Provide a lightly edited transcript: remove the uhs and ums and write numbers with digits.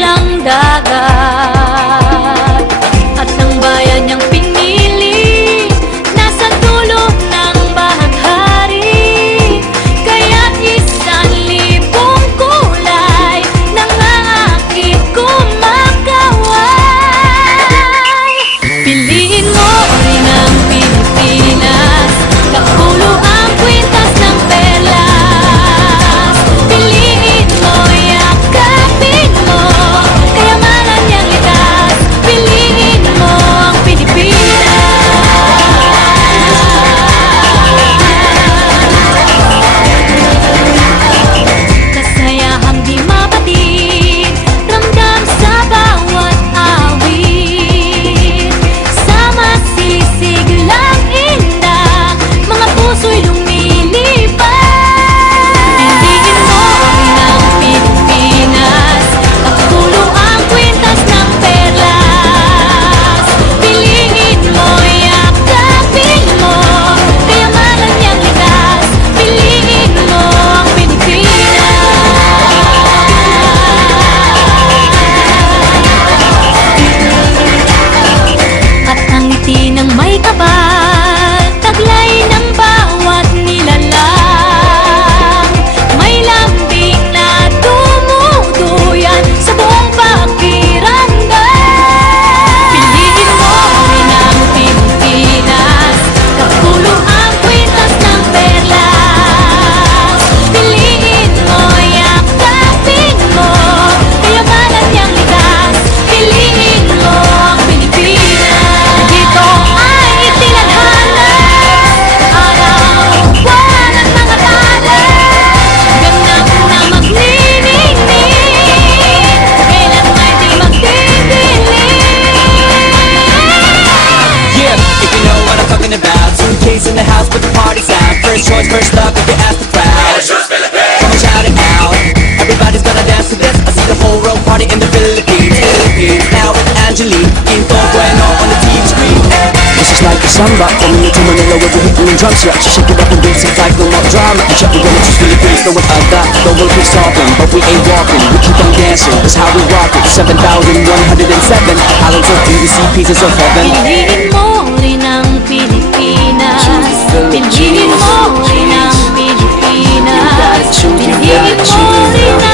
walang dagat. At ang bayan niyang pinili nasa dulo ng bahaghari. Kaya't 1,000 kulay nangangakit kumakaway. Piliin mo rin ang Pilipinas, kapulo ang kwintas ng perlas. Piliin mo, yakapin mo, kayamanan niyang likas. Piliin mo ang Pilipinas. Kasayahang di mapatid, ramdam sa bawat awit. Sama sisig lang indah, mga puso'y lumilipad. Piliin mo rin ang Pilipinas, kapulo ang kwintas ng perlas. Piliin mo, yakapin mo, kayamanan niyang likas. Piliin mo ang Pilipinas. At ang ngiti ng may kapal, taglay ng bawat nilalang. May lambing na dumuduyan sa buong pakiramdam. Piliin mo rin ang Pilipinas, kapulo ang kwintas ng perlas. Piliin mo, yakapin mo, kayamanan niyang likas. Piliin mo ang Pilipinas. Dito ay itinadhana, araw-buwan at mga tala. Ganap na magniningning, kailan may di magdidilim. Yeah, if you know what I'm talking about. Suitcase in the house, but the party's out. First choice, first love, if you ask the crowd. Come and shout it out. Everybody's gonna dance to this. I see the whole world party in the Philippines. Now with Angelique, Quinto Bueno on the TV screen. This is like a samba, coming into Manila with the hitting and drums. Yeah, she shake it up and dance it like no more drama. You check it when it's Philippines, know what I got. The world keeps talking, but we ain't walking. We keep on dancing, that's how we rock it. 7,107 islands of beauty, pieces of heaven. Piliin mo rin ang Pilipinas. Piliin mo rin ang Pilipinas. Piliin mo rin ang